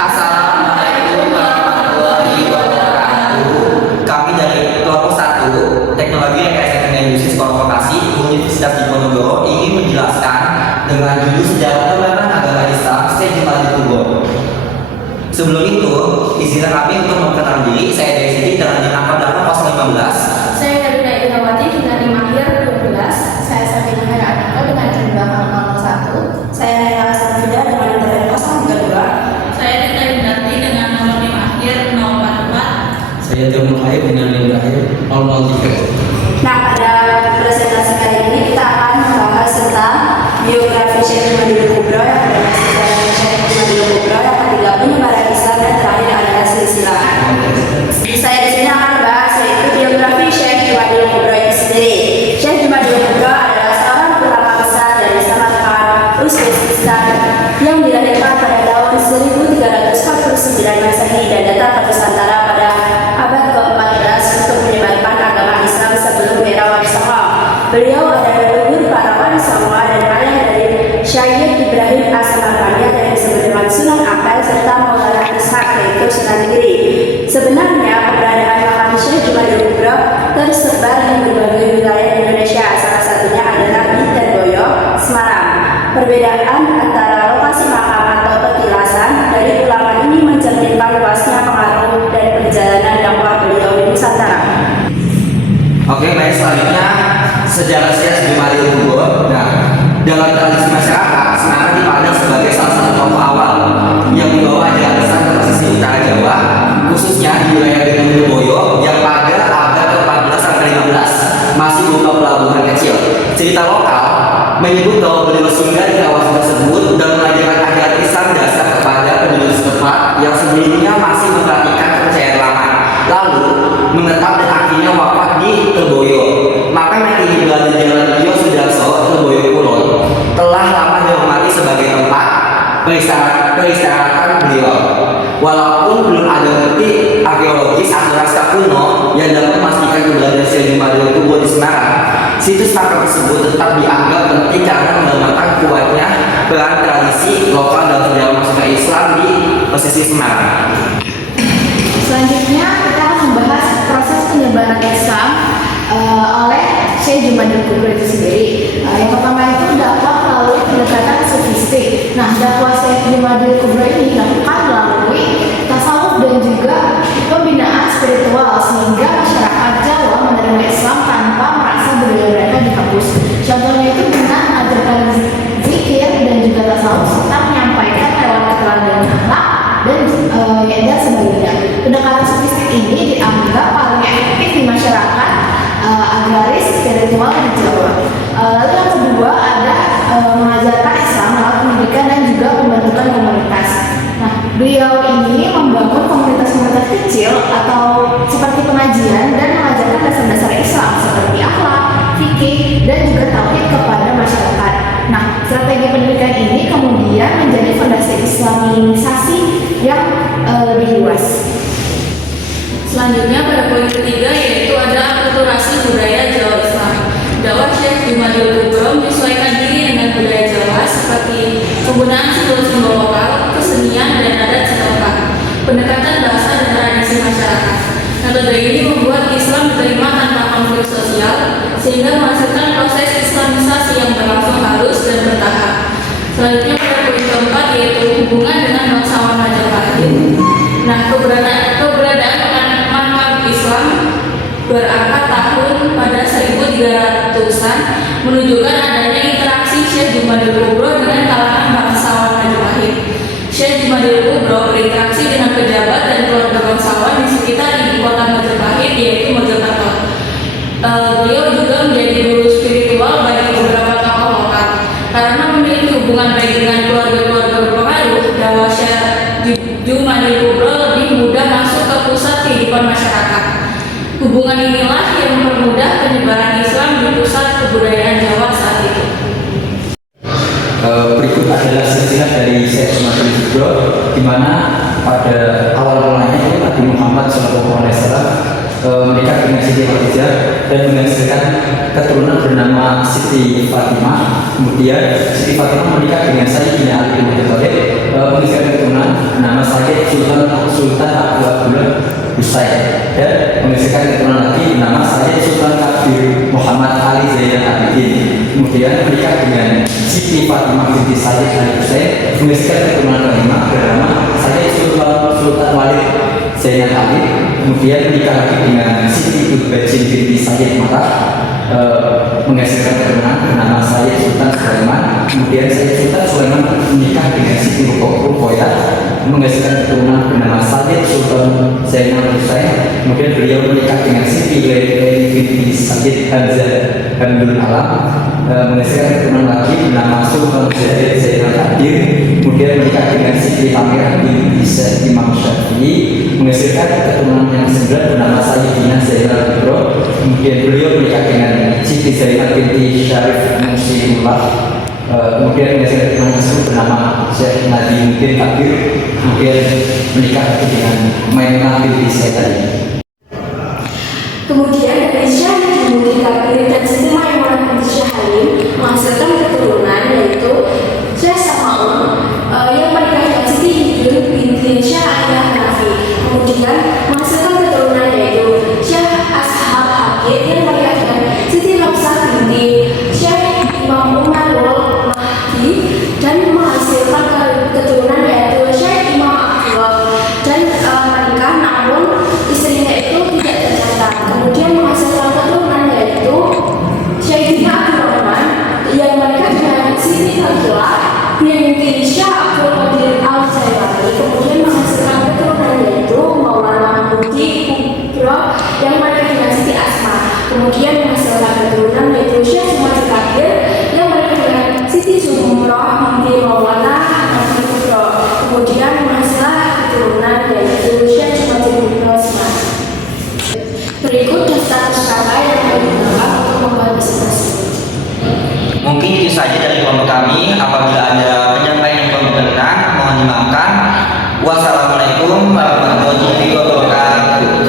Assalamualaikum warahmatullahi wabarakatuh. Kami dari kelompok 1 Teknologi Rekayasa dan Industri Sekolah Vokasi Universitas Diponegoro ingin menjelaskan dengan judul Sejarah Penyebaran Agama Islam Syekh Jumadil Kubro. Sebelum itu, izinkan kami untuk memperkenalkan diri. Saya dari sini dengan NIM angka 80015. Saya Karina Irawati dengan NIM akhir 12. Saya Sabina Hera Aniko dengan NIM belakang 01. Saya Naila Asrafida dengan NIM 032. Saya Rita Indarti dengan nomor NIM akhir 044. Saya Jamul Air dengan NIM terakhir 003. Nah, pada presentasi kali ini kita akan membahas tentang biografi Syekh Jumadil Kubro yang adalah sejarah Syekh Jumadil Kubro yang ketiga penyebaran Islam dan terakhir adalah silsilah. Saya di sini akan membahas yaitu biografi Syekh Jumadil Kubro itu sendiri. Syekh Jumadil Kubro adalah seorang ulama besar dari Samarkand, Uzbekistan yang dilahirkan pada tahun 1349 Masehi dan datang ke Nusantara pada abad ke-14 untuk menyebarkan agama Islam sebelum era Wali Songo. Beliau adalah leluhur para Wali Songo dan ayah dari Syekh Ibrahim As-Samarkandi yang disebut dengan Sunan Ampel serta Maulana Ishaq yaitu Sunan Negeri. Sebenarnya keberadaan makam Syekh Jumadil Kubro tersebar di berbagai wilayah di Indonesia, salah satunya adalah di Terboyo, Semarang. Perbedaan antara lokasi makam atau petilasan dari ulama ini mencerminkan luasnya pengaruh dan perjalanan dakwah beliau di Nusantara. Oke, baik, selanjutnya sejarah Syekh Jumadil Kubro. Nah, dalam tradisi masyarakat, Semarang dipandang sebagai salah satu tokoh awal yang membawa ajaran Islam ke pesisir utara Jawa, khususnya di wilayah Gunung Lirboyo yang pada abad ke-14 sampai 15 masih berupa pelabuhan kecil. Cerita lokal menyebut bahwa beliau singgah di kawasan tersebut dan mengajarkan ajaran Islam dasar kepada penduduk setempat yang sebelumnya masih memperhatikan kepercayaan lama, lalu menetap dan akhirnya wafat di Terboyo. Maka yang kini berada di Jalan Rio Sudarso, Terboyo Kulon, telah lama dihormati sebagai tempat peristirahatan beliau. Walaupun belum ada bukti arkeologis atau naskah kuno yang dapat memastikan keberadaan Syekh Jumadil Kubro di Semarang, situs makam tersebut tetap dianggap penting karena menggambarkan kuatnya peran tradisi lokal dalam sejarah masuknya Islam di pesisir Semarang. Selanjutnya kita akan membahas proses penyebaran Islam oleh Syekh Jumadil Kubro itu sendiri. Yang pertama itu dakwah melalui pendekatan sofistik. Nah, dakwah Syekh Jumadil Kubro ini dilakukan melalui tasawuf dan juga pembinaan spiritual sehingga masyarakat Jawa menerima Islam tanpa merasa mereka di kampus. Contohnya itu dengan ajaran zikir dan juga tasawuf serta menyampaikan lewat keterangan akhlak dan sebagainya. Pendekatan sofistik ini dianggap paling efektif di masyarakat agraris spiritual di Jawa. Lalu yang kedua ada mengajarkan Islam lewat pendidikan dan juga pembentukan komunitas. Nah, beliau ini membangun komunitas-komunitas kecil atau seperti pengajian dan mengajarkan dasar-dasar Islam seperti akhlak, fikih, dan juga tauhid kepada masyarakat. Nah, strategi pendidikan ini kemudian menjadi fondasi Islamisasi yang lebih luas. Selanjutnya pada poin ketiga yaitu ada akulturasi budaya Jawa Islam. Dakwah Syekh Jumadil Kubro menyesuaikan diri dengan budaya Jawa seperti penggunaan simbol-simbol lokal, kesenian dan adat setempat, pendekatan bahasa dan tradisi masyarakat. Metode ini membuat Islam diterima tanpa konflik sosial sehingga menghasilkan proses Islamisasi yang berlangsung halus dan bertahap. Selanjutnya pada poin keempat yaitu hubungan dengan bangsawan Majapahit. Nah, keberadaan makam Islam berangkat tahun pada 1300-an menunjukkan adanya interaksi Syekh Jumadil Kubro dengan kalangan bangsawan Majapahit. Syekh Jumadil Kubro berinteraksi dengan pejabat dan keluarga bangsawan di sekitar ibu kota Majapahit yaitu Mojokerto. Beliau juga menjadi guru spiritual bagi beberapa tokoh lokal. Karena memiliki hubungan baik dengan keluarga-keluarga berpengaruh, dakwah Syekh Jumadil Kubro lebih mudah masuk ke pusat kehidupan masyarakat. Hubungan inilah yang mempermudah penyebaran Islam di pusat kebudayaan Jawa saat itu. Berikut adalah silsilah dari Syekh Jumadil Kubro, di mana pada awal mulanya itu Nabi Muhammad SAW menikah dengan Siti Khadijah dan menghasilkan keturunan bernama Siti Fatimah. Kemudian Siti Fatimah menikah dengan Sayyidina Ali bin Abi Thalib mengisikan keturunan nama Sayyid Sultan Abu Abdullah Husain, dan mengisikan keturunan lagi nama Sayyid Sultan Kabir Muhammad Ali Zainal Abidin. Kemudian menikah dengan Siti Fatimah binti Sayyid Ali Husain, mengisikan keturunan kelima bernama Sayyid Sultan Walid Zainal Ali. Kemudian menikah lagi dengan Siti Bajin binti Sayyid Marah, menghasilkan keturunan bernama Sayyid Sultan Sulaiman. Kemudian Sayyid Sultan Sulaiman menikah dengan Siti Ruqayyah, menghasilkan keturunan bernama Sayyid Sultan Zainal Husain. Kemudian beliau menikah dengan Siti Laili binti Sayyid Hamdul Alam, menghasilkan keturunan lagi bernama Sultan Zainal Abidin. Kemudian menikah dengan Siti Amirah binti Imam Syafi'i, menghasilkan keturunan yang ke-9 bernama Sayyidina Zainal Kubro. Kemudian beliau menikah dengan Siti Zainal binti Syarif Muslimullah, kemudian menghasilkan keturunan tersebut bernama Syekh Nadimuddin Kabir. Kemudian menikah dengan Maimunah binti Said Ali. Kemudian dari Syekh Nadimuddin Kabir dan Siti Maimunah binti Syekh Halim menghasilkan keturunan yaitu Syekh Samaun yang menikah dengan Siti Hidul binti Syekh Ayah Hanafi. Kemudian menghasilkan keturunan yaitu Syekh Ashab Hakik yang menikah dengan Siti Nafsah binti Syekh Imam Umarul Mahdi, dan menghasilkan keturunan yaitu Syekh Imam Abdullah, dan menikah namun istrinya itu tidak tercatat. Kemudian menghasilkan keturunan yaitu Syekhina Abdul Rahman yang menikah dengan Siti Nabilah binti Syekh Abdul Qadir Al-Jailani. Kemudian menghasilkan keturunan yaitu Maulana Mudi Kubro yang menikah dengan Siti Asma. Kemudian menghasilkan keturunan yaitu Syekh Sumadil Kabir yang menikah dengan Siti Zumroh binti Maulana Mudi Kubro. Kemudian menghasilkan keturunan yaitu Syekh Sumadil Kubro Asma. Berikut daftar pustaka yang kami gunakan untuk membuat presentasi. Mungkin itu saja dari kelompok kami. Apabila ada penyampaian yang kurang berkenan, mohon dimaafkan. Wassalamualaikum warahmatullahi wabarakatuh.